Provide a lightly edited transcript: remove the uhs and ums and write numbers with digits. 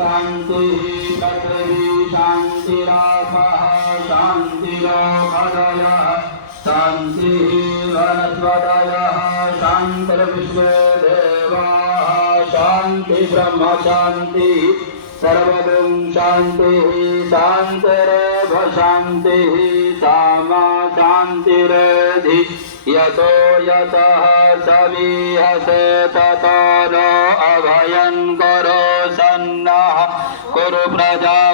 शांति पृथ्वी शांतिरापः शांतिरोषधयः शांति वनस्पतयः शांतिर्विश्वे देवाः शांति ब्रह्म शांति सर्वगुण शांति शांतिरेव शांति सामा शांतिरेधि यतो यतः समीहसे ततो नो अभयं करो सन्नः कुरु प्रजा।